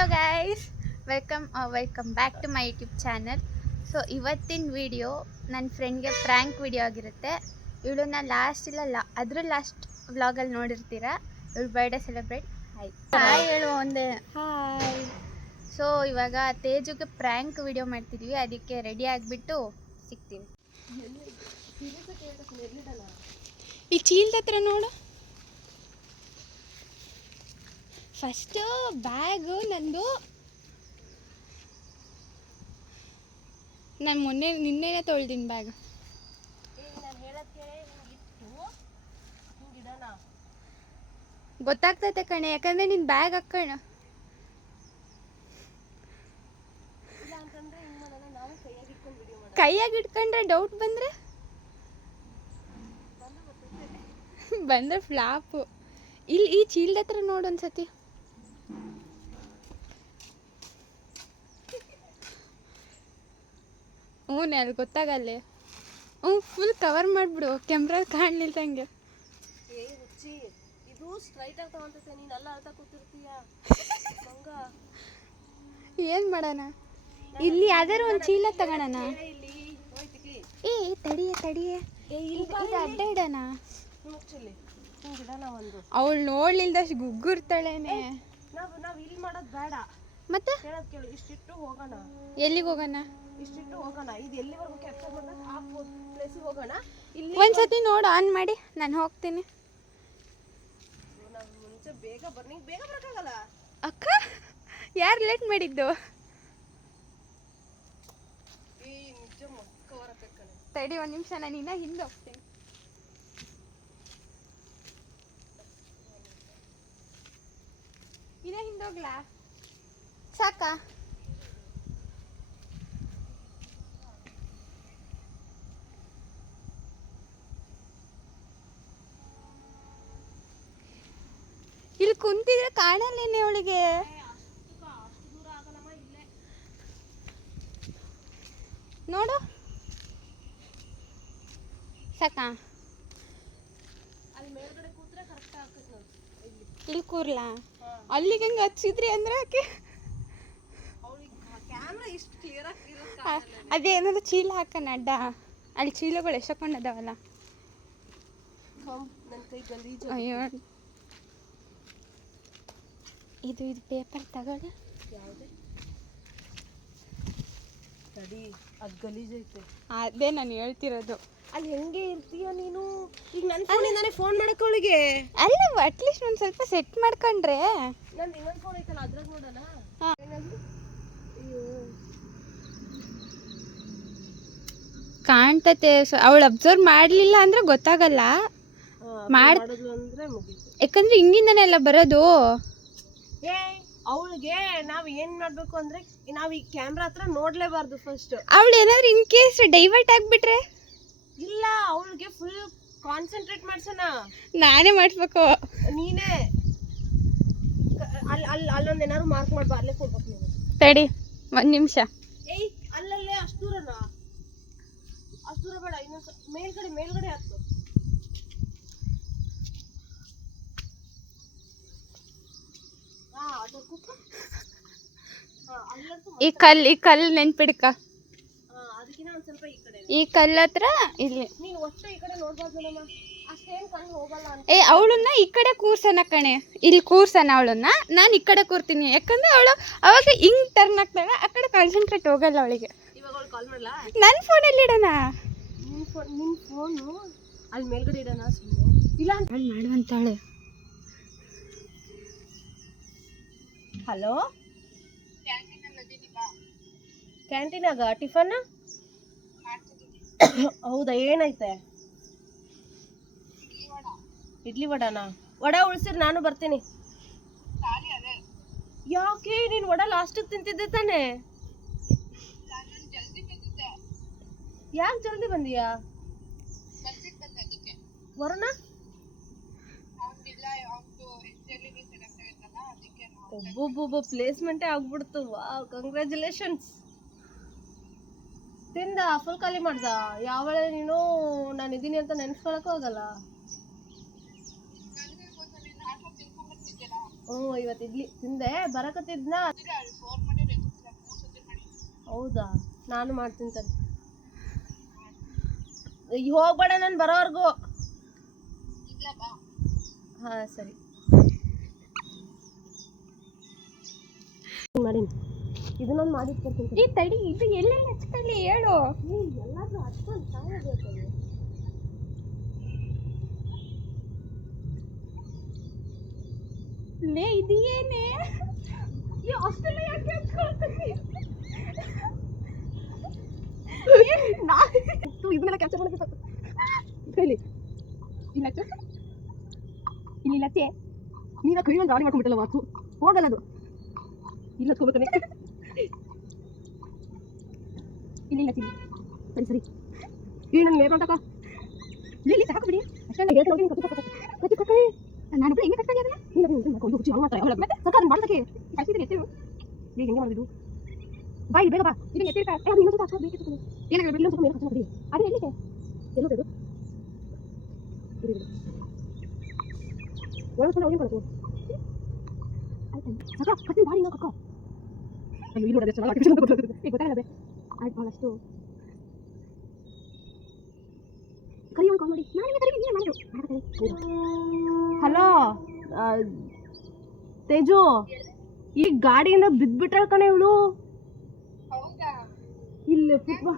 Hello guys, welcome back to my YouTube channel. So ಇವತ್ತಿನ video ನನ್ನ ಫ್ರೆಂಡ್ಗೆ prank video ಆಗಿರುತ್ತೆ. ಇವಳನ್ನ ಲಾಸ್ಟ್ ವ್ಲಾಗಲ್ಲಿ ನೋಡಿರ್ತೀರಾ. ಇವಳು ಬರ್ಡೇ ಸೆಲೆಬ್ರೇಟ್. ಹಾಯ್ ಹೇಳು ಒಂದೇ ಹಾಯ್. ಸೊ ಇವಾಗ ತೇಜುಗೆ ಪ್ರ್ಯಾಂಕ್ ವಿಡಿಯೋ ಮಾಡ್ತಿದ್ವಿ, ಅದಕ್ಕೆ ರೆಡಿ ಆಗಿಬಿಟ್ಟು ಸಿಗ್ತೀವಿ. ಈ ಚೀಲದ ಹತ್ರ ನೋಡು. ಫಸ್ಟು ಬ್ಯಾಗು ನಂದು ನಾನು ನಿನ್ನೆನೇ ತೊಳ್ದೀನಿ ಬ್ಯಾಗ್. ಗೊತ್ತಾಗ್ತೈತೆ ಕಣೆ, ಯಾಕಂದರೆ ನಿನ್ನ ಬ್ಯಾಗ್ ಹಾಕೋಣ. ಕೈಯಾಗಿ ಇಟ್ಕೊಂಡ್ರೆ ಡೌಟ್ ಬಂದರೆ ಫ್ಲಾಪು. ಇಲ್ಲಿ ಈ ಚೀಲದ ಹತ್ರ ನೋಡು ಒಂದ್ಸತಿ. ಅಲ್ಲಿ ಗೊತ್ತಾಗಲ್ಲೇ. ಫುಲ್ ಕವರ್ ಮಾಡಿಬಿಡು, ಕ್ಯಾಮ್ರಾ ಕಾಣಲಿಲ್ದಂಗೆ. ಏನು ಮಾಡೋಣ? ಇಲ್ಲಿ ಯಾವ್ದಾರು ಒಂದು ಚೀಲ ತಗೋಣ. ತಡಿಯೇ ಅಡ್ಡ ಇಡೋಣ. ಅವಳು ನೋಡ್ಲಿಲ್ದಷ್ಟು ಗುಗ್ಗುರ್ತಾಳೇನೆ. ಮತ್ತೆ ಇಷ್ಟಿಟ್ಟು ಹೋಗೋಣ. ಎಲ್ಲಿಗೆ ಹೋಗೋಣ? ಇಷ್ಟಿಟ್ಟು ಹೋಗೋಣ. ಇದು ಎಲ್ಲಿವರೆಗೂ ಕ್ಯಾಪ್ಚರ್ ಮಾಡೋದು ಆ ಪ್ಲೇಸಿಗೆ ಹೋಗೋಣ. ಇಲ್ಲಿ ಒಂದ್ಸತಿ ನೋಡು, ಆನ್ ಮಾಡಿ. ನಾನು ಹೋಗ್ತೀನಿ. ಮುಂಚೆ ಬೇಗ ಬರೋಕ್ಕಾಗಲ್ಲ ಅಕ್ಕ. ಯಾರು ಲೇಟ್ ಮಾಡಿದ್ದು? ತಡಿ ಒಂದು ನಿಮಿಷ, ನಾನು ಇನ್ನೂ ಹಿಂದೆ ಹೋಗ್ತೀನಿ. ಇನ್ನೂ ಹಿಂದೆ ಹೋಗ್ಲಾ? ಸಾಕಾ? ಇಲ್ಲಿ ಕುಂತಿದ್ರೆ ಕಾಣಲ್ಲೇನೆ ಅವಳಿಗೆ. ನೋಡು ಸಾಕಾ? ಇಲ್ಲಿ ಕೂರ್ಲಾ? ಅಲ್ಲಿಗೆ ಹಂಗೆ ಹಚ್ಚಿದ್ರಿ ಅಂದ್ರೆ ಆಕೆ ಅದೇನಾದ್ರು ಚೀಲ ಹಾಕೋಣ ಅಡ್ಡ. ಅಲ್ಲಿ ಚೀಲಗಳು ಎಷ್ಟಕೊಂಡದವಲ್ಲ. ಅಯ್ಯೋ, ಇದು ಪೇಪರ್ ತಗೊಳ್ಳಿ. ಅದೇ ನಾನು ಹೇಳ್ತಿರೋದು. ಅಲ್ಲಿ ಹೆಂಗೆ ಇರ್ತೀಯ ನೀನು? ಈಗ ನನ್ನ ಫೋನಿಂದಾನೇ ಫೋನ್ ಮಾಡಕ್ಕೆ ಅವಳಿಗೆ. ಅಲ್ಲ, ಅಟ್ಲೀಸ್ಟ್ ಒಂದು ಸ್ವಲ್ಪ ಸೆಟ್ ಮಾಡ್ಕೊಂಡ್ರೆ. ನಂದು ಇನ್ನೊಂದು ಫೋನ್ ಐತಲ್ಲ, ಅದ್ರಾಗ ನೋಡೋಣ. ಕಾಣ್ತತೆ. ಅವಳು ಅಬ್ಸರ್ವ್ ಮಾಡಲಿಲ್ಲ ಅಂದ್ರೆ ಗೊತ್ತಾಗಲ್ಲ. ಯಾಕಂದ್ರೆ ಹಿಂಗಿಂದನೇ ಎಲ್ಲ ಬರೋದು. ಅವಳಿಗೆ ನಾವ್ ಏನ್ ಮಾಡ್ಬೇಕು ಅಂದ್ರೆ, ನಾವ್ ಈ ಕ್ಯಾಮ್ರಾ ಹತ್ರ ನೋಡ್ಲೇಬಾರ್ದು ಫಸ್ಟ್. ಅವಳು ಏನಾದ್ರು ಇನ್ ಕೇಸ್ ಡೈವರ್ಟ್ ಆಗ್ಬಿಟ್ರೆ? ಇಲ್ಲ, ಅವಳಿಗೆ ಫುಲ್ ಕಾನ್ಸಂಟ್ರೇಟ್ ಮಾಡ್ಸೋಣ. ನಾನೇ ಮಾಡಿಸ್ಬೇಕು? ನೀನೇ ಅಲ್ಲೊಂದು ಏನಾದ್ರು ಮಾರ್ಕ್ ಮಾಡ್ಬಾ. ಅಲ್ಲೇ ಕೊಡ್ಬೇಕು ನೀನು. ತಡಿ ಒಂದ್ ನಿಮಿಷ. ಅಲ್ಲಲ್ಲೇ ಅಷ್ಟು ದೂರ ಬೇಡ, ಇನ್ನೊಂದು ಮೇಲ್ಗಡೆ ಹತ್ತು. ಈ ಕಲ್ಲು ನೆನ್ಪಿಡ್ಕ. ಈ ಕಲ್ಲು ಹತ್ರ ಇಲ್ಲಿ. ಅವಳನ್ನ ಈ ಕಡೆ ಕೂರ್ಸೋಣ ಕಣೆ. ಇಲ್ಲಿ ಕೂರ್ಸೋಣ ಅವಳನ್ನ. ನಾನು ಈ ಕಡೆ ಕೂರ್ತೀನಿ, ಯಾಕಂದ್ರೆ ಅವಳು ಅವಾಗ ಹಿಂಗ್ ಟರ್ನ್ ಆಗ್ತಾಳೆ. ಆ ಕಡೆ ಕಾನ್ಸಂಟ್ರೇಟ್ ಹೋಗಲ್ಲ ಅವಳಿಗೆ. ನನ್ನ ಫೋನಲ್ಲಿ ಇಡೋಣ. ನಿನ್ನ ಫೋನು ಅಲ್ಲಿ ಮೇಲ್ಗಡೆ ಇಡೋಣ. ಇಲ್ಲ ಅಲ್ಲಿ ಮಾಡುವಂತಾಳೆ. Hello, ಕ್ಯಾಂಟೀನಾಗ tiffin? ಹೌದಾ, ಏನೈತೆ? ಇಡ್ಲಿ ವಡಾನಾ? ವಡ ಉಳಿಸಿರ್ ನಾನು ಬರ್ತೀನಿ. ಯಾಕೆ? ನೀನು ವಡ ಲಾಸ್ಟಿಗೆ ತಿಂತಿದ್ದೆ ತಾನೆ? ಯಾಕೆ ಜಲ್ದಿ ಬಂದಿಯಾ? ವರುಣ ಒಬ್ಬೊಬ್ಬೊಬ್ಬ ಪ್ಲೇಸ್ಮೆಂಟೇ ಆಗ್ಬಿಡ್ತು. Wow, congratulations. ತಿಂದ ಫುಲ್ ಖಾಲಿ ಮಾಡ್ದ? ಯಾವಳೆ ನೀನು? ನಾನು ಇದೀನಿ ಅಂತ ನೆನ್ಸ್ಕೊಳಕ್ಕೂ ಆಗಲ್ಲ. ಇವತ್ತು ಇಡ್ಲಿ ತಿಂದೆ ಬರಕತ್ತಿದ್ನ. ಹೌದಾ, ನಾನು ಮಾಡ್ತೀನಿ ತಡಿ. ಈಗ ಹೋಗ್ಬೇಡ ನಾನು ಬರೋವರೆಗೂ. ಹಾ ಸರಿ ಮಾಡಿ. ಇದನ್ನೊಂದು ಮಾಡಿಟ್ಕೊಡ್ತೀನಿ. ಈ ತಡಿ, ಇದು ಎಲ್ಲೆಲ್ಲ ಹಚ್ಕೊಳ್ಳಿ ಹೇಳು. ಎಲ್ಲಾದ್ರೂ ಹಚ್ಕೊಂಡು ಚೆನ್ನಾಗಬೇಕು. ಲೇ ಇದು ಏನೇ ಅಷ್ಟೆಲ್ಲ ಯಾಕೆ ಹಚ್ಕೊಳ್ತೀನಿ? ಇದನ್ನೆಲ್ಲ ಕ್ಯಾಪ್ಚರ್ ಮಾಡಬೇಕು. ಹೇಳಿ ಇಲ್ಲ ಇಲ್ಲಿ ಲಚ್ಚೆ ನೀನ ಕೈ ಒಂದು ಗಾಡಿ ಮಾಡ್ಕೊಂಡ್ಬಿಟ್ಟಲ್ಲ ಮಾತು ಹೋಗಲ್ಲ ಅದು. ಇಲ್ಲ ಹಚ್ಕೋಬೇಕನೆ ಇಲ್ಲಿ ಇಲ್ಲ ಚಿಲ್ಲಿ. ಸರಿ ಸರಿ ಈ ನನ್ನ ಲೇಬರ್ ತಕ ಇಲ್ಲಿ ಸಾಕು ಅಷ್ಟೇ ಹೇಳ್ತಾ ಹೋಗಿ ಕತ್ತಿ ಕಟ್ಟಿ ನಾನು ಹೆಂಗೆ ಕಟ್ಟಾಗಿ ಅದನ್ನ ಇಲ್ಲ ಒಂದು ಹುಚ್ಚಿ ಹಂಗೆ ಮಾಡ್ತಾರೆ. ಅವಳ ಮತ್ತೆ ಸರ್ಕಾರ ಮಾಡೋದಕ್ಕೆ ಕಳಿಸಿದ್ರೆ ಎತ್ತೇಳು. ಈಗ ಹೆಂಗೆ ಮಾಡಿದ್ದು ಬಾ ಇಲ್ಲಿ ಬೇಗ ಬಾ. ಇದು ಎತ್ತಿರ್ತಾ ಇನ್ನೊಂದು ಸ್ವಲ್ಪ ಹಚ್ಕೋದು ಬೇಕಿತ್ತು. ಏನಾಗಲ್ಲ ಬೆಲ್ಲ ಸ್ವಲ್ಪ ಮೇಲೆ ಹಚ್ಚ ಮಾಡಿ. ಅದೇ ಎಲ್ಲಿಗೆ ಎಲ್ಲೋ ಬೇಡ ಒಳಗೆ ಹೋಗಿ ಮಾಡ್ಕೋ. ಆಯ್ತು ಸಕ ಕಟ್ಟಿ ಬಾಡಿ ನಾವು ಕಕ್ಕೋ. ಅಯ್ಯೋ ಇಲ್ಲಿ ನೋಡೋದು ಚೆನ್ನಾಗಿ ಆರ್ಟಿಫಿಷಿಯಲ್ ಅಂತ ಗೊತ್ತಾಗ್ತದೆ. ಈಗ ಗೊತ್ತಾಗಲ್ಲ ಆಯ್ತು ಭಾಳಷ್ಟು ಕರಿಯೋ ಕಾಲ್ ಮಾಡಿ. ನಾನು ಕರಿ ನೀನು ಮಾಡಿದ್ರು. ಹಲೋ ತೇಜು, ಈ ಗಾಡಿಯಿಂದ ಬಿದ್ದುಬಿಟ್ಟಾಳ ಕಣೆ ಇವಳು. ಇಲ್ಲಿ ಪುಟ್ಬಾ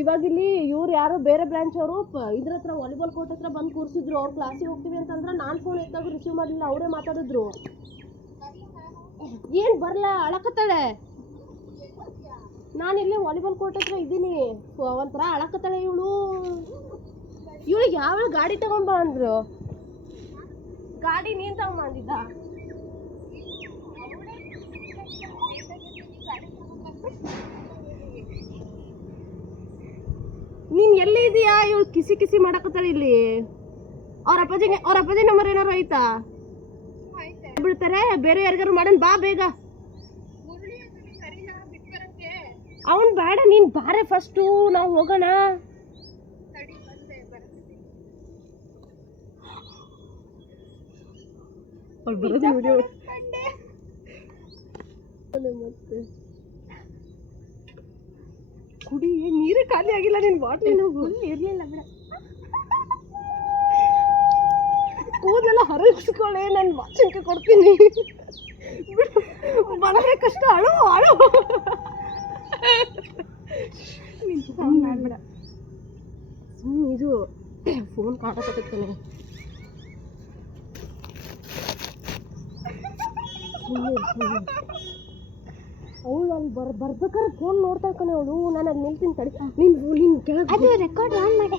ಇವಾಗ ಇಲ್ಲಿ ಇವ್ರು ಯಾರೋ ಬೇರೆ ಬ್ರಾಂಚ್ ಅವರು ಇದ್ರ ಹತ್ರ ವಾಲಿಬಾಲ್ ಕೋರ್ಟ್ ಹತ್ರ ಬಂದು ಕೂರಿಸಿದ್ರು. ಅವ್ರು ಕ್ಲಾಸಿಗೆ ಹೋಗ್ತೀವಿ ಅಂತಂದ್ರೆ ನಾನು ಫೋನ್ ಎತ್ತಾಗ ರಿಸೀವ್ ಮಾಡಲಿಲ್ಲ. ಅವರೇ ಮಾತಾಡಿದ್ರು. ಏನು ಬರಲ್ಲ ಅಳಕತ್ತಾಳೆ. ನಾನು ಇಲ್ಲಿ ವಾಲಿಬಾಲ್ ಕೋರ್ಟ್ ಹತ್ರ ಇದ್ದೀನಿ. ಒಂಥರ ಅಳಕತ್ತಾಳೆ ಇವಳು. ಇವಳಿಗೆ ಯಾವ ಗಾಡಿ ತಗೊಂಬ ಅಂದ್ರು. ಗಾಡಿ ನೀನು ತಗೊಂಬಂದಿದ್ದ? ನೀನ್ ಎಲ್ಲಿ ಇದೀಯಾ? ಇವಳು ಕಿಸಿ ಕಿಸಿ ಮಾಡಕತ್ತಾಳೆ ಇಲ್ಲಿ. ಅವ್ರ ಅಪ್ಪಾಜಿ ನಂಬರ್ ಏನಾರು ಐತಾ? ಬಿಡ್ತಾರೆ ಬೇರೆ ಯಾರಿಗಾರು ಮಾಡೋಣ. ಬಾ ಬೇಗ. ಅವನ್ ಬೇಡ, ನೀನ್ ಬಾರೆ ಫಸ್ಟು, ನಾವು ಹೋಗೋಣ. ಮತ್ತೆ ಕುಡಿ, ನೀರೇ ಖಾಲಿ ಆಗಿಲ್ಲ ನಿನ್ ಬಾಟ್ಲಿ. ಇರ್ಲಿಲ್ಲ ಬಿಡ. ಕೂದಲೆಲ್ಲ ಹರಗಿಸ್ಕೊಳ್ಳೆ, ನಾನು ವಾಚಿಂಗ್ ಕೊಡ್ತೀನಿ. ಬಂದ್ರೆ ಕಷ್ಟ. ಅಳು ಅಳು ಮಾಡ್ಬೇಡ. ಇದು ಫೋನ್ ಕಾಣಕತ್ತಾನೆ. ಅವಳು ಅಲ್ಲಿ ಬರ್ಬೇಕಾದ್ರೆ ಫೋನ್ ನೋಡ್ತಾ ಕಣೆ ಅವಳು. ನಾನು ಅಲ್ಲಿ ನಿಲ್ತೀನಿ ತಡಿ. ನೀನು ಕೆಳಗೆ ಅದು ರೆಕಾರ್ಡ್ ಆನ್ ಮಾಡಿ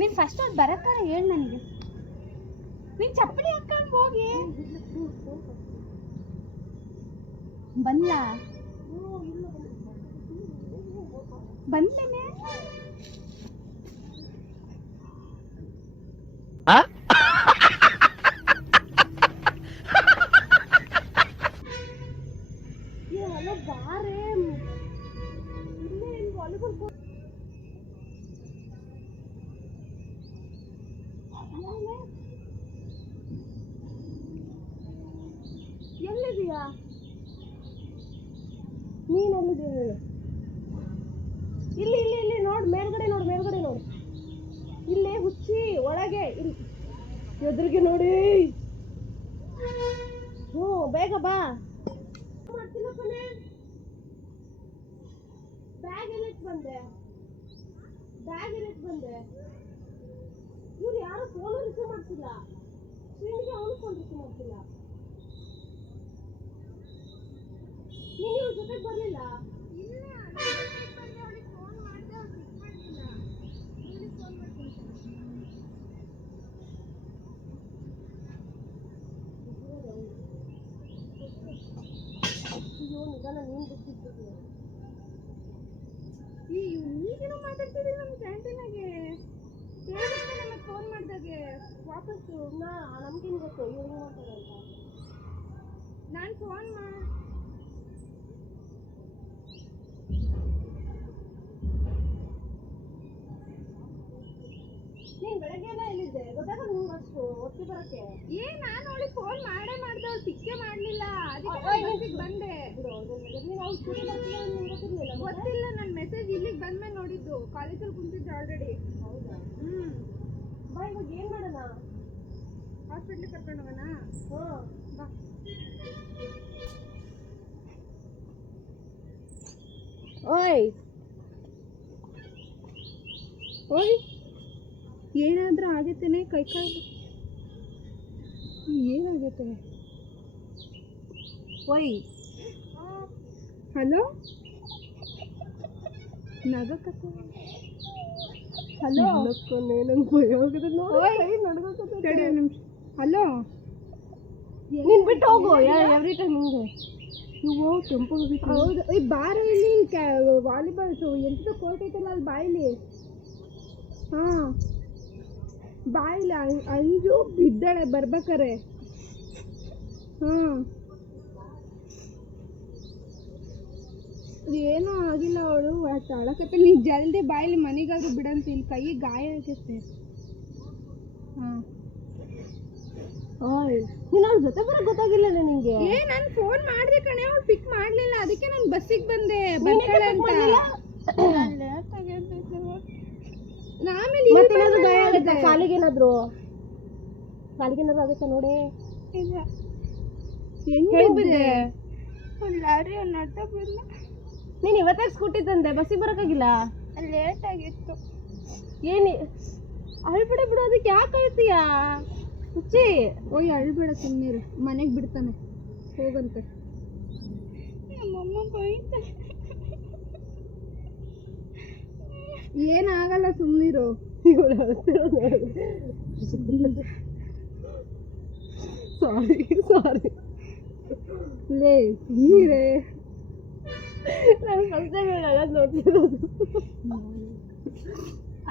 ನೀನು ಫಸ್ಟ್ ಅವ್ರು ಬರಕ್ಕಾರ ಹೇಳು ನನಗೆ. ನೀನು ಚಪ್ಪಲಿ ಹಾಕೊಂಡು ಹೋಗಿ. ಬಂದ್ಲ ಬಂದೇನೆ. ಬಾರೆ ಇಲ್ಲೇ ವಾಲಿಬಾಲ್ ಎಲ್ಲಿದೀಯಾ? ನೀನೆಲ್ಲಿದೀಯ ಹೇಳು. ಇಲ್ಲಿ ಇಲ್ಲಿ ಇಲ್ಲಿ ನೋಡು, ಮೇಲ್ಗಡೆ ನೋಡು, ಮೇಲ್ಗಡೆ ನೋಡು. ಇಲ್ಲೇ ಹುಚ್ಚಿ ಒಳಗೆ ಇಲ್ಲಿ ಎದುರಿಗೆ ನೋಡಿ. ಹ್ಞೂ ಬೇಗ ಬಾ. ಮಾಡ್ತಿಲ್ಲ ಕಣೆ. ಬ್ಯಾಗ್ ಎಲ್ಲಿಟ್ಟು ಬಂದೆ? ಇವ್ರು ಯಾರು ಫೋನು ರಿಸೀವ್ ಮಾಡ್ತಿಲ್ಲ. ಶ್ರೀನಿಗೆ ಅವನು ಫೋನ್ ರಿಸೀವ್ ಮಾಡ್ತಿಲ್ಲ. ನೀನು ಇವ್ರ ಜೊತೆಗೆ ಬರಲಿಲ್ಲ? ಅಯ್ಯೋ ನಿಧಾನ, ನೀನು ಬಿಟ್ಟಿದ್ದು. ಈಗೇನೋ ಮಾತಾಡ್ತಿದ್ದೀನಿ ನಮ್ಮ ಕ್ಯಾಂಟೀನಾಗೆ. ಕೇಳಿದ್ರೆ ನಮಗೆ ಫೋನ್ ಮಾಡಿದಾಗೆ ವಾಪಸ್ಸು. ನಮ್ಗೇನು ಗೊತ್ತು ಇವ್ರು ಮಾಡ್ತಾರೆ ಅಂತ. ನಾನು ಫೋನ್ ನೀನು ಬೆಳಗ್ಗೆ ಬೆಳಗ್ಗೆಲ್ಲ ಎಲ್ಲಿದ್ದೆ ಗೊತ್ತಾಗ ನಿಮ್ಗೆ ಅಷ್ಟು ಒತ್ತಿ ಬರಕ್ಕೆ ನಾನು ಅವಳಿಗೆ ಫೋನ್ ಮಾಡ್ದೆ ಅವ್ಳು ಪಿಕ್ಕೇ ಮಾಡಲಿಲ್ಲ ಅದಕ್ಕೆ ಬಂದೆ ಗೊತ್ತಿಲ್ಲ ನನ್ನ ಮೆಸೇಜ್ ಇಲ್ಲಿಗೆ ಬಂದ್ಮೇಲೆ ನೋಡಿದ್ದು ಕಾಲೇಜಲ್ಲಿ ಕುಂತಿದ್ದೆ ಆಲ್ರೆಡಿ ಹೌದಾ ಬಾ ಇವಾಗ ಏನು ಮಾಡೋಣ ಹಾಸ್ಪಿಟ್ಲಿಗೆ ಕರ್ಕೊಂಡು ಹೋಗೋಣ ಬಾ ಓಯ್ ಓಯ್ ಏನಾದ್ರೂ ಆಗೈತೇನೆ ಕೈ ಕಾಲು ಏನಾಗೈತೆ ಓಯ್ ಹಲೋ ನಗಕತ್ತ ಹಲೋ ನಂಗೆ ಭಯ ಆಗಿದೆ ತಡಿ ಒಂದು ನಿಮಿಷ ಹಲೋ ನೀನು ಬಿಟ್ಟು ಹೋಗು ಎವ್ರಿ ಟೈಮ್ ಹಿಂಗೆ ನೀವು ಕೆಂಪು ಹೌದು ಈ ಬಾರು ಇಲ್ಲಿ ವಾಲಿಬಾಲ್ ಎಂಥದ್ದು ಕೋರ್ಟ್ ಐತಲ್ಲ ಅಲ್ಲಿ ಬಾಯಿಲಿ ಹಾಂ ಬಾಯಿಲಿ ಅಂಜು ಬಿದ್ದಾಳೆ ಬರ್ಬೇಕಾರೆ ಹಾಂ ಏನೂ ಆಗಿಲ್ಲ ಅವಳು ಅಳಕತ್ತೆ ನೀ ಜಲ್ದಿ ಬಾಯಿಲಿ ಮನೆಗಾದ್ರೂ ಬಿಡಂತ ಇಲ್ಲಿ ಕೈ ಗಾಯ ಆಗತ್ತೆ ಹಾಂ ಓಯ್ ನೀನು ಅವ್ಳ ಜೊತೆ ಬರೋಕೆ ಗೊತ್ತಾಗಿಲ್ಲ ನಿನಗೆ ನಾನು ಫೋನ್ ಮಾಡಿದೆ ಕಣೆ ಅವ್ಳು ಪಿಕ್ ಮಾಡಲಿಲ್ಲ ಅದಕ್ಕೆ ನಾನು ಬಸ್ಸಿಗೆ ಬಂದೆ ಬರ್ತಾಳೆ ಅಂತ ಆಮೇಲೆ ಮತ್ತೇನಾದ್ರೂ ಗಾಯ ಆಗುತ್ತೆ ಕಾಲಿಗೇನಾದ್ರೂ ಆಗುತ್ತಾ ನೋಡಿ ಇಲ್ಲ ಹೆಂಗಿದೆ ಒಂದು ಲಾರಿ ಒಂದು ಆಟೋ ಬಂದ ನೀನು ಇವತ್ತಾಗ ಸ್ಕೂಟಿ ತಂದೆ ಬಸ್ಸಿಗೆ ಬರೋಕ್ಕಾಗಿಲ್ಲ ಲೇಟ್ ಆಗಿತ್ತು ಏನು ಅಳ್ಬಿಡ ಬಿಡು ಅದಕ್ಕೆ ಯಾಕೆ ಅಳ್ತೀಯಾ ಹುಚ್ಚಿ ಓಯ್ ಅಳ್ಬೇಡ ಸುಮ್ಮನೆ ಮನೆಗೆ ಬಿಡ್ತಾನೆ ಹೋಗಂತೆ ನಮ್ಮಮ್ಮ ಬೈತಾನೆ ಏನಾಗಲ್ಲ ಸುಮ್ಮನಿರು ಸಾರಿ ಲೇ ಸುಮ್ಮನಿರೇ ನಾನು ಫಸ್ಟ್ ಟೈಮ್ ಅಳೋದು ನೋಡ್ತಿರೋದು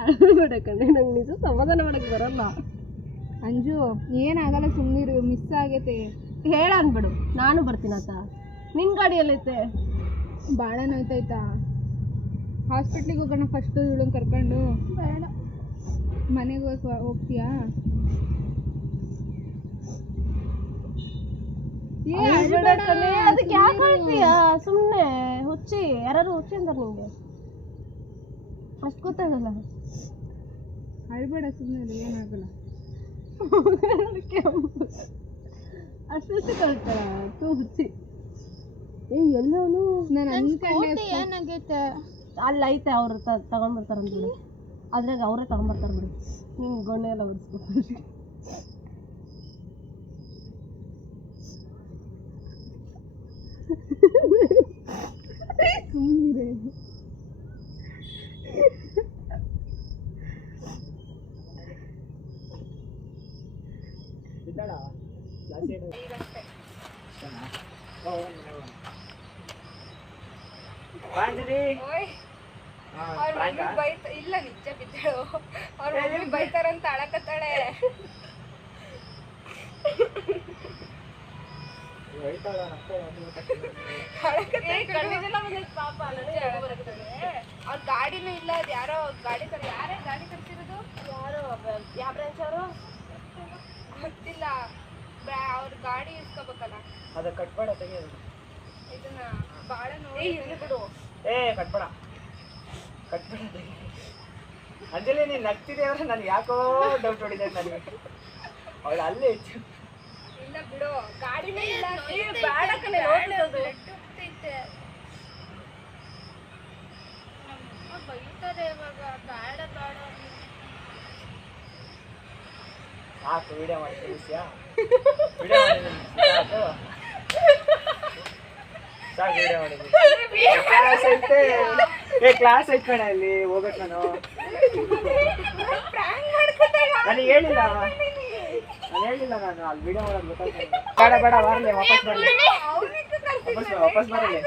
ಅಳ್ಬೇಡ ಕಣೆ ನಂಗೆ ನಿಜ ಸಮಾಧಾನ ಮಾಡಕ್ಕೆ ಬರಲ್ಲ ಅಂಜು ಏನಾಗಲ್ಲ ಸುಮ್ಮನಿರು ಮಿಸ್ ಆಗೈತೆ ಹೇಳ ಅನ್ಬಿಡು ನಾನು ಬರ್ತೀನತ್ತ ನಿನ್ನ ಗಾಡಿಯಲ್ಲೈತೆ ಭಾಳ ನೋಯ್ತಾಯ್ತಾ ಹಾಸ್ಪಿಟ್ಲಿಗೆ ಹೋಗೋಣ ಫಸ್ಟು ಇವಳನ್ನ ಕರ್ಕೊಂಡು ಬೇಡ ಮನೆಗೆ ಹೋಗ್ತೀಯಾ ಅದಕ್ಕೆ ಯಾಕೆ ಹೇಳ್ತೀಯಾ ಸುಮ್ಮನೆ ಹುಚ್ಚಿ ಯಾರು ಹುಚ್ಚಿ ಅಂತಾರೆ ನಿಂಗೆ ಅಷ್ಟು ಗೊತ್ತಾಗಲ್ಲ ಅಳ್ಬೇಡ ಸುಮ್ಮನೆ ಏನಾಗಲ್ಲ ಅಷ್ಟು ಕಳ್ತಾರ ತೂ ಹುಚ್ಚಿ ಎಲ್ಲವನು ನಾನು ಅನ್ಕೊಂಡೆ ಏನಾಗೈತೆ ಅಲ್ಲಿ ಐತೆ ಅವ್ರು ತಗೊಂಡ್ಬರ್ತಾರಂತ ಬಿಡಿ ಅದ್ರಾಗ ಅವರೇ ತಗೊಂಡ್ಬರ್ತಾರೆ ಬಿಡಿ ಹಿಂಗೆ ಗೊಣ್ಣೆ ಎಲ್ಲ ಒರೆಸ್ಬೇಕು ಸುಮ್ಮನಿರೆ ಇಲ್ಲ ನಿಜ ಬಿದ್ದಾಳು ಅವ್ರ ಮಮ್ಮಿ ಬೈತಾರಂತ ಅಳಕತ್ತಾಳೆ ಅವ್ರ ಗಾಡಿನೂ ಇಲ್ಲ ಅದು ಯಾರೋ ಗಾಡಿ ಯಾರೇ ಗಾಡಿ ತರ್ಸಿರೋದು ಯಾರು ಯಾವ ಬ್ರಾಂಚ್ ಅವರು ಗೊತ್ತಿಲ್ಲ ಅವ್ರ ಗಾಡಿ ಇಸ್ಕೋಬೇಕಲ್ಲ ಅದ ಕಟ್ಬೇಡ ತೆಗಿಯೋದು ಇದನ್ನ ಬಾಳ ನೋಡಿ ಬಿಡು ಕಟ್ಬೇಡ ಅಂಜಲಿ ನೀನು ನಗ್ತಿದೆ ಅಂದ್ರೆ ನನಗೆ ಯಾಕೋ ಡೌಟ್ ಹೊಡಿದೆ ನನಗೆ ಅವಳು ಅಲ್ಲೇ ಇತ್ತು ಇಲ್ಲ ಬಿಡು ಗಾಡಿನೇ ಇಲ್ಲ ಬೇಡ ಕಣೆ ನೋಡ್ಲಿರೋದು ಬೈತಾರೆ ಇವಾಗ ಬೇಡ ಬೇಡ ಸಾಕು ವಿಡಿಯೋ ಮಾಡಿ ತಿಳಿಸ್ಯಾ ವಿಡಿಯೋ ಮಾಡಿದ್ದೀನಿ ಸಾಕು ವಿಡಿಯೋ ಮಾಡಿದ್ದೀನಿ ಕ್ಲಾಸ್ ಐತೆ ಕ್ಲಾಸ್ ಐತೆ ಕಣೆ ಅಲ್ಲಿ ಹೋಗ್ಬೇಕು ನಾನು ನನಗೆ ಹೇಳಿಲ್ಲ ನಾನು ಅಲ್ಲಿ ವಿಡಿಯೋ ಮಾಡೋದು ಗೊತ್ತಾಗ್ತದೆ ಬೇಡ ಬರಲಿ ವಾಪಸ್ ಬರಲಿ ವಾಪಸ್ ಬರಲಿ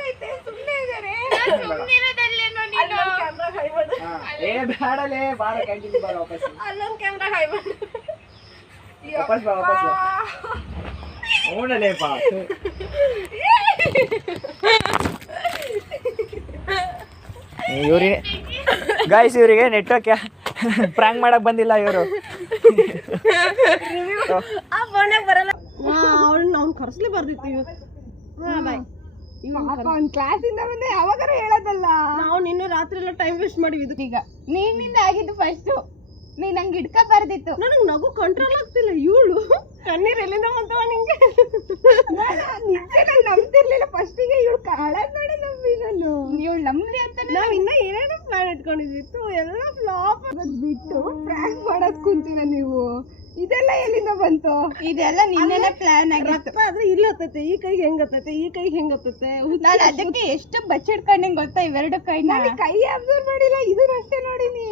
ಏ ಬೇಡಲೇ ಬಾರ ಕ್ಯಾಂಟೀನ್ ಬಾರ ವಾಪಸ್ ಅಲ್ಲೊಂದು ಕ್ಯಾಮ್ರಾ ಹೈ ಮಾಡಿ ವಾಪಸ್ ಬಾ ಹೂನಲೇ ಬಾ ಇವ್ರಿಗೆ ಗೈಸ್ ಇವರಿಗೆ ನೆಟ್ವರ್ಕ್ ಪ್ರಾಂಕ್ ಮಾಡಕ್ ಬಂದಿಲ್ಲ ಇವರು ಆ ಫೋನಾಗ ಬರಲ್ಲ. ಅವ್ನು ಕರ್ಸ್ಲೇಬಾರ್ದಿತ್ತು ಇವತ್ತು. ಬಾಯ್. ಅವ್ನ ಕ್ಲಾಸಿಂದ ಬಂದೆ ಯಾವಾಗಾರು ಹೇಳೋದಲ್ಲ. ನಾವು ನಿನ್ನೆ ರಾತ್ರಿ ಎಲ್ಲ ಟೈಮ್ ವೇಸ್ಟ್ ಮಾಡಿವಿ ಇದಕ್ಕೆ. ಈಗ ನಿನ್ನಿಂದ ಆಗಿದ್ದು ಫಸ್ಟು. ನೀನ್ ನಂಗೆ ಹಿಡ್ಕೋಬಾರ್ದಿತ್ತು. ನನಗೆ ನಗು ಕಂಟ್ರೋಲ್ ಆಗ್ತಿಲ್ಲ. ಇವಳು ಕಣ್ಣೀರ್ ಎಲ್ಲಿಂದ ಬಂತವ ನಿಂಗೆ? ನಿಜ ನಾನು ನಂಬ್ತಿರ್ಲಿಲ್ಲ ಫಸ್ಟಿಗೆ. ಇವಳು ಕಾಳದ್ ನೋಡಿ ನಂಬಿ ನಾನು. ಇವಳು ನಂಬಿ ಅಂತ ನಾವ್ ಇನ್ನ ಏನೇನೋ ಪ್ಲಾನ್ ಇಟ್ಕೊಂಡಿದ್ವಿತ್ತು, ಎಲ್ಲ ಫ್ಲಾಪ್ ಆಗೋದ್ ಬಿಟ್ಟು ಪ್ರ್ಯಾಂಕ್ ಮಾಡೋದ್ ಕುಂತೀರ ನೀವು. ಇದೆಲ್ಲ ಎಲ್ಲಿಂದ ಬಂತು? ಇದೆಲ್ಲ ನಿನ್ನೆಲ್ಲ ಪ್ಲಾನ್ ಆಗಿತ್ತು. ಆದ್ರೆ ಇಲ್ಲಿ ಹತ್ತತೆ, ಈ ಕೈಗೆ ಹೆಂಗ್ ಹತ್ತತೆ, ಈ ಕೈಗೆ ಹೆಂಗ್ ಹತ್ತತೆ. ನಾನು ಅದಕ್ಕೆ ಎಷ್ಟು ಬಚ್ಚಿಡ್ಕೊಂಡೆ ಗೊತ್ತಾ ಇವೆರಡು ಕೈನ. ಕೈ ಅಬ್ಸರ್ವ್ ಮಾಡಿಲ್ಲ, ಇದನ್ನಷ್ಟೇ ನೋಡಿನಿ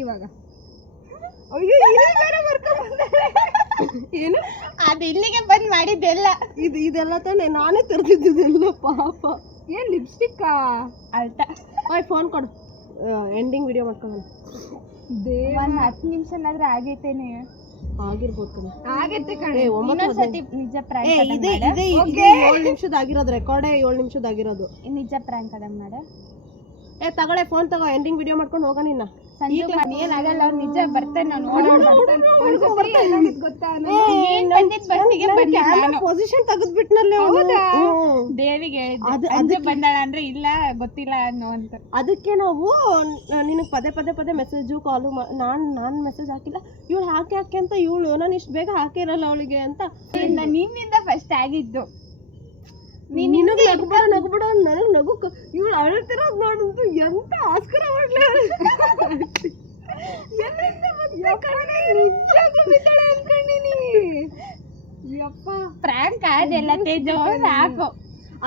ಇವಾಗ. ಅಯ್ಯೋ ಏನು ಅದು ಇಲ್ಲಿಗೆ ಬಂದ್ ಮಾಡಿದ್ದೆಲ್ಲ ಇದೆಲ್ಲ ತಾನೆ ನಾನೇ ತರ್ತಿದ್ದಿದ್ದೆಲ್ಲ. ಪಾಪ ಏನ್ ಲಿಪ್ಸ್ಟಿಕ್ ಅಲ್ಟ. ಫೋನ್ ಕೊಡು, ಎಂಡಿಂಗ್ ವಿಡಿಯೋ ಮಾಡ್ಕೊಳ್ಳೋಣ. ಒಂದ್ 10 ನಿಮಿಷನಾದ್ರೆ ಆಗೈತೇನೆ. ಆಗಿರ್ಬೋದು ಕಣೆ. ಆಗೈತೆ ಕಣೆ. ಏ, 9 ಸತಿ ನಿಜ ಪ್ರಾಂಕ್ ಇದೆ 7 ನಿಮಿಷದ ಆಗಿರೋದು. ರೆಕಾರ್ಡೇ 7 ನಿಮಿಷದ ಆಗಿರೋದು. ನಿಜ ಪ್ರಾಂಕ್ ಅದ ಮಾಡ. ತಗೊಳ್ಳೆ ಫೋನ್ ತಗೋ, ಎಂಡಿಂಗ್ ವಿಡಿಯೋ ಮಾಡ್ಕೊಂಡು ಹೋಗ. ನಿನ್ನ ಏನಾಗಲ್ಲ, ಅವ್ರು ನಿಜ ಬರ್ತೇನೆ ನಾನು. ಪೊಸಿಷನ್ ತೆಗೆದ್ಬಿಟ್ನಲ್ಲೇ. ದೇವಿಗೆ ಹೇಳಿದ್ದೆ ಬಂದಾಳ ಅಂದ್ರೆ ಇಲ್ಲ ಗೊತ್ತಿಲ್ಲ ಅನ್ನೋ ಅಂತ. ಅದಕ್ಕೆ ನಾವು ನಿನಗೆ ಪದೇ ಪದೇ ಪದೇ ಮೆಸೇಜು ಕಾಲು ನಾನು ಮೆಸೇಜ್ ಹಾಕಿಲ್ಲ, ಇವಳು ಹಾಕಿ ಅಂತ ಇವಳು ನಾನು ಇಷ್ಟು ಬೇಗ ಹಾಕಿರಲ್ಲ ಅವಳಿಗೆ ಅಂತ. ನಿನ್ನಿಂದ ಫಸ್ಟ್ ಆಗಿದ್ದು. ನಿನಗೆ ನಗಬೇಡ ನನಗೆ ನಗು. ಇವಳು ಅಳ್ತಿರೋದು ನೋಡಂತು ಎಂತ ಆಸ್ಕರ ಮಾಡ್ಲಿ. ಪ್ರಾಂಕ್ ಅದೆಲ್ಲ ತೇಜೋ ಸಾಕು.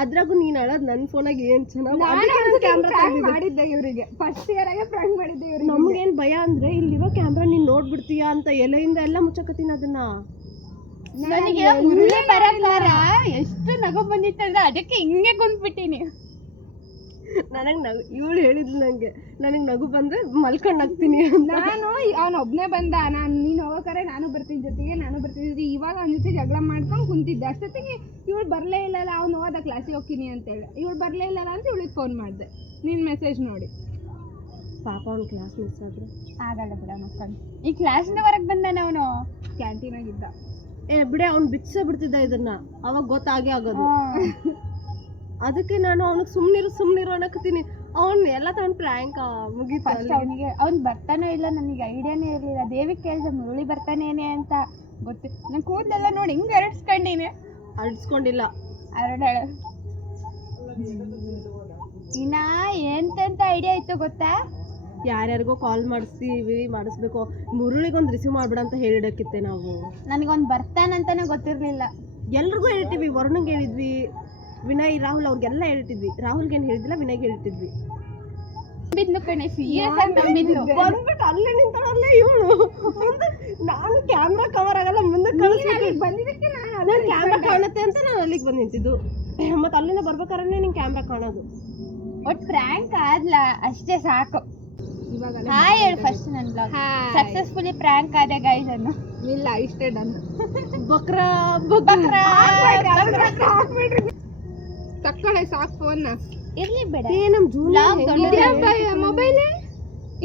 ಅದ್ರಾಗು ನೀನ್ ಅಳದ್ ನನ್ ಫೋನಾಗ ಏನ್ ಚೆನ್ನಾಗಿ ಮಾಡಿದ್ದೆ ಇವರಿಗೆ. ಫಸ್ಟ್ ಇಯರ್ ಆಗಿ ಪ್ರಾಂಕ್ ಮಾಡಿದ್ದೆ ಇವ್ರಿಗೆ. ನಮ್ಗೇನ್ ಭಯ ಅಂದ್ರೆ ಇಲ್ಲಿರೋ ಕ್ಯಾಮ್ರಾ ನೀನ್ ನೋಡ್ಬಿಡ್ತೀಯಾ ಅಂತ ಎಲೆಯಿಂದ ಎಲ್ಲ ಮುಚ್ಚಕತ್ತೀನಿ ಅದನ್ನ. ನನಗೆ ಉಳ್ಳೆ ಬರಕಾರ ಎಷ್ಟು ನಗು ಬಂದಿತ್ತಂದ್ರೆ ಅದಕ್ಕೆ ಹಿಂಗೆ ಕುಂತ್ಬಿಟ್ಟಿನಿ. ಇವಳು ಹೇಳಿದ್ಲು ನಂಗೆ, ನನಗೆ ನಗು ಬಂದ್ರೆ ಮಲ್ಕೊಂಡ್ ನಗ್ತೀನಿ. ನಾನು ಅವನೊಬ್ನೇ ಬಂದ, ನೀನು ಹೋಗೋಕರೆ ನಾನು ಬರ್ತೀನಿ ಜೊತೆಗೆ, ಇವಾಗ ಅವನ ಜೊತೆ ಜಗಳ ಮಾಡ್ಕೊಂಡು ಕುಂತಿದ್ದೆ. ಅಷ್ಟೊತ್ತಿಗೆ ಇವಳು ಬರಲೇ ಇಲ್ಲಲ್ಲ, ಅವ್ನು ಹೋದ ಕ್ಲಾಸಿಗೆ ಹೋಗ್ತೀನಿ ಅಂತೇಳಿ. ಇವಳು ಬರಲೇ ಇಲ್ಲಲ್ಲ ಅಂತ ಇವಳಿಗೆ ಫೋನ್ ಮಾಡಿದೆ ನಿನ್ನ ಮೆಸೇಜ್ ನೋಡಿ. ಪಾಪ ಅವ್ನು ಕ್ಲಾಸ್ ಮಿಸ್ ಆದ್ರೆ ಆಗಲ್ಲ ಬಿಡ ಮಕ್ಕಳು. ಈ ಕ್ಲಾಸಿಂದ ಹೊರಗೆ ಬಂದಾನೆ ಅವನು. ಕ್ಯಾಂಟೀನಾಗಿದ್ದ. ಬಿಡೆ ಅವ್ನು ಬಿಚ್ಚೇ ಬಿಡ್ತಿದ್ದ ಇದನ್ನ, ಅವಾಗ ಗೊತ್ತಾಗೇ ಆಗೋದು. ಅದಕ್ಕೆ ನಾನು ಅವನಿಗೆ ಸುಮ್ನಿರು ಅನ್ನಕತ್ತೀನಿ. ಅವ್ನು ಎಲ್ಲ ತಗೊಂಡು ಪ್ರ್ಯಾಂಕ್ ಮುಗೀತು. ಅವನಿಗೆ ಅವ್ನು ಬರ್ತಾನೋ ಇಲ್ಲ ನನಗೆ ಐಡಿಯಾನೇ ಇರಲಿಲ್ಲ. ದೇವಿ ಕೇಳಿದೆ ಮುರಳಿ ಬರ್ತಾನೇನೆ ಅಂತ. ಗೊತ್ತಿತ್ತು. ನಾನು ಕೂದಲೆಲ್ಲ ನೋಡಿ ಹಿಂಗೆ ಅರಡಿಸ್ಕೊಂಡಿಲ್ಲ. ಅರಡಾಳ ಇನ್ನ ಎಂತೆಂತ ಐಡಿಯಾ ಇತ್ತು ಗೊತ್ತಾ? ಯಾರ್ಯಾರಿಗೋ ಕಾಲ್ ಮಾಡಿಸ್ಬೇಕು, ಮುರುಳಿಗೊಂದು ರಿಸೀವ್ ಮಾಡ್ಬಿಡ ಅಂತ ಹೇಳಿಡಕ್ಕಿತ್ತೆ ನಾವು. ನನಗೊಂದು ಬರ್ತಾನಂತಾನೆ ಗೊತ್ತಿರಲಿಲ್ಲ. ಎಲ್ರಿಗೂ ಹೇಳಿಟ್ಟಿದ್ವಿ, ವರುಣ್ಗೆ ಹೇಳಿದ್ವಿ, ವಿನಯ್ ರಾಹುಲ್ ಅವ್ರಿಗೆಲ್ಲ ಹೇಳಿಟ್ಟಿದ್ವಿ. ರಾಹುಲ್ಗೆ ಏನು ಹೇಳಿದ್ದಿಲ್ಲ, ವಿನಯ್ಗೆ ಹೇಳಿಟ್ಟಿದ್ವಿ. ಬಿದ್ಲು ಕಣೆ, ಸೀರಿಯಸ್ ಆಗಿ ನಂಬಿದ್ಲು. ಬಂದ್ಬಿಟ್ಟು ಅಲ್ಲೇ ನಿಂತಾಳಲ್ಲೇ ಇವಳು. ನಾನು ಕ್ಯಾಮ್ರಾ ಕವರ್ ಆಗಲ್ಲ ಮುಂದೆ ಬಂದಿದ್ದಕ್ಕೆ ನಾನು ಕ್ಯಾಮ್ರಾ ಕಾಣುತ್ತೆ ಅಂತ ನಾನು ಅಲ್ಲಿಗೆ ಬಂದು ನಿಂತಿದ್ದು. ಮತ್ತೆ ಅಲ್ಲಿಂದ ಬರ್ಬೇಕಾದ್ರೆ ನಿಂಗೆ ಕ್ಯಾಮ್ರಾ ಕಾಣೋದು. ಒಟ್ಟು ಪ್ರ್ಯಾಂಕ್ ಆದ್ಲ ಅಷ್ಟೇ ಸಾಕು. ಹಾಯ್ ಹೇಳು ಫಸ್ಟ್ ನನ್ನ ಬ್ಲಾಗ್. ಸಕ್ಸಸ್ಫುಲಿ ಪ್ರ್ಯಾಂಕ್ ಆದ ಗೈಸ್ ಅನ್ನು. ಇಲ್ಲ ಇಷ್ಟೇ ಡನ್. ಬಕ್ರಾ ತಕ್ಕಳೆ ಸಾಕು ಫೋನ್ನ. ಇರ್ಲಿ ಬೇಡ. ಮೊಬೈಲ್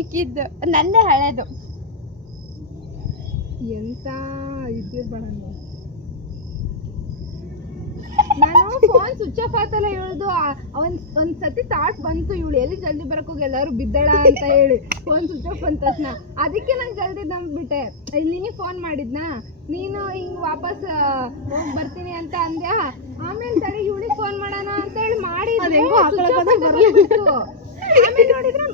ಇಕ್ಕಿದ್ದು ನಂದೇ ಹಳೇದು. ಎಂತ ಇದ್ದಿರ್ಬೇಡ. ನಾನು ಫೋನ್ ಸ್ವಿಚ್ ಆಫ್ ಆತಲ್ಲ ಹೇಳುದು. ಒಂದ್ಸತಿ ಥಾಟ್ ಬಂತು, ಇವಳು ಎಲ್ಲಿ ಜಲ್ದಿ ಬರಕೋಗಿ ಎಲ್ಲರೂ ಬಿದ್ದಳ ಅಂತ ಹೇಳಿ ಫೋನ್ ಸ್ವಿಚ್ ಆಫ್ ಬಂದ ತಕ್ಷಣ. ಅದಕ್ಕೆ ನಂಗೆ ಜಲ್ದಿ ನಂಬಿಬಿಟ್ಟೆ. ನಿನಗೆ ಫೋನ್ ಮಾಡಿದ್ನಾ, ನೀನು ಹಿಂಗ್ ವಾಪಸ್ ಹೋಗಿ ಬರ್ತೀನಿ ಅಂತ ಅಂದ್ಯಾ. ಆಮೇಲೆ ತಡಿ ಇವಳಿಗೆ ಫೋನ್ ಮಾಡೋಣ ಅಂತ ಹೇಳಿ ಮಾಡಿದ್ರೆ ಆಮೇಲೆ ನೋಡಿದ್ರೆ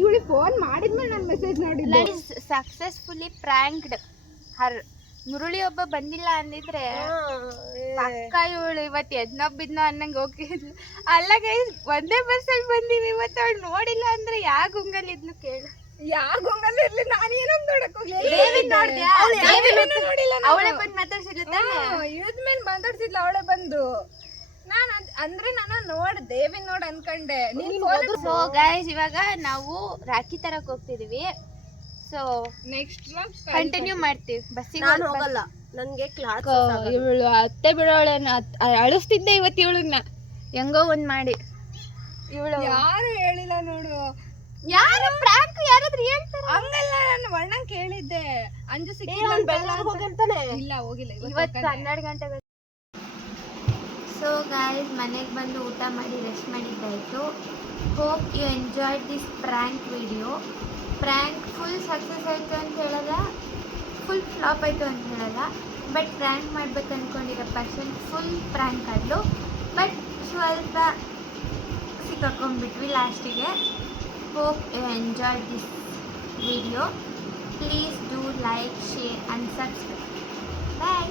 ಇವಳಿಗೆ ಫೋನ್ ಮಾಡಿದ್ಮೇಲೆ ನಾನು ಮೆಸೇಜ್ ನೋಡಿದ್ದೆ. ಸಕ್ಸಸ್ಫುಲಿ ಪ್ರಾಂಕ್ಡ್. ಮುರುಳಿ ಒಬ್ಬ ಬಂದಿಲ್ಲ ಅಂದಿದ್ರೆ ಪಕ್ಕ ಇವಳು ಇವತ್ತು ಎದ್ನೊಬ್ಬಿದ್ನೋ ಅನ್ನಂಗೆ ಹೋಗಿದ್ಲು. ಅಲ್ಲ ಗೈಸ್, ಒಂದೇ ಬಸ್ಸಲ್ಲಿ ಬಂದೀವಿ. ಇವತ್ತು ಅವಳು ನೋಡಿಲ್ಲ ಅಂದ್ರೆ ಯಾವ ಗುಂಗಲ್ ಇದ್ಲು ಕೇಳು. ಯಾವ ಗುಂಗಲ್ ಇರ್ಲಿ, ನಾನೇನೋ ನೋಡಕ್ ಹೋಗ್ಲಿಲ್ಲ. ಅವಳೇ ಬಂದು ಮಾತಾಡ್ಸಿದ್ಲು ತಾನೆ. ಇಳಿದ್ಮೇಲೆ ಮಾತಾಡ್ಸಿದ್ಲು ಅವಳೇ ಬಂದು. ನಾನು ಅಂದ್ರೆ ನಾನು ದೇವಿ ನೋಡ್ ಅನ್ಕೊಂಡೆ. ಸೊ ಗೈಸ್, ಇವಾಗ ನಾವು ರಾಖಿ ತರಕ್ ಹೋಗ್ತಿದೀವಿ. ಸೊ ನೆಕ್ಸ್ಟ್ ಕಂಟಿನ್ಯೂ ಮಾಡ್ತೀವಿ. ಬಸ್ಸಿಗೆ ನಾನು ಹೋಗಲ್ಲ, ನನಗೆ ಕ್ಲಾಸ್. ಇವಳು ಅತ್ತೆ ಬಿಡೋಳೆ, ಅಳಿಸ್ತಿದ್ದೆ ಇವತ್ತು ಇವಳನ್ನ ಹೆಂಗೋ ಒಂದ್ ಮಾಡಿ. ಇವಳು ಯಾರು ಹೇಳಿಲ್ಲ ನೋಡು. ಯಾರು ಪ್ರಾಂಕ್ ಯಾರಾದ್ರೂ ಹೇಳ್ತಾರೆ? ಹಂಗಲ್ಲ ನಾನು ವರ್ಣ ಕೇಳಿದ್ದೆ ಅಂಜು ಇಲ್ಲ ಹೋಗಿಲ್ಲ ಇವತ್ತು 12 ಗಂಟೆಗೆ. ಸೊ ಗಾಯ್ಸ್, ಮನೆಗೆ ಬಂದು ಊಟ ಮಾಡಿ ರೆಸ್ಟ್ ಮಾಡಿದ್ದಾಯಿತು. Hope you enjoyed this prank video. Prank full success ಆಯಿತು ಅಂತ ಹೇಳಲ್ಲ, ಫುಲ್ ಫ್ಲಾಪ್ ಆಯಿತು ಅಂತ ಹೇಳಲ್ಲ. ಬಟ್ ಪ್ರ್ಯಾಂಕ್ ಮಾಡ್ಬೇಕು ಅಂದ್ಕೊಂಡಿರೋ ಪರ್ಸನ್ ಫುಲ್ ಪ್ರ್ಯಾಂಕ್ ಆದಳು. ಬಟ್ ಸ್ವಲ್ಪ ಸಿಕ್ಕಾಕೊಂಡ್ಬಿಟ್ವಿ ಲಾಸ್ಟಿಗೆ. Hope you enjoyed this video. Please do like, share and subscribe. Bye.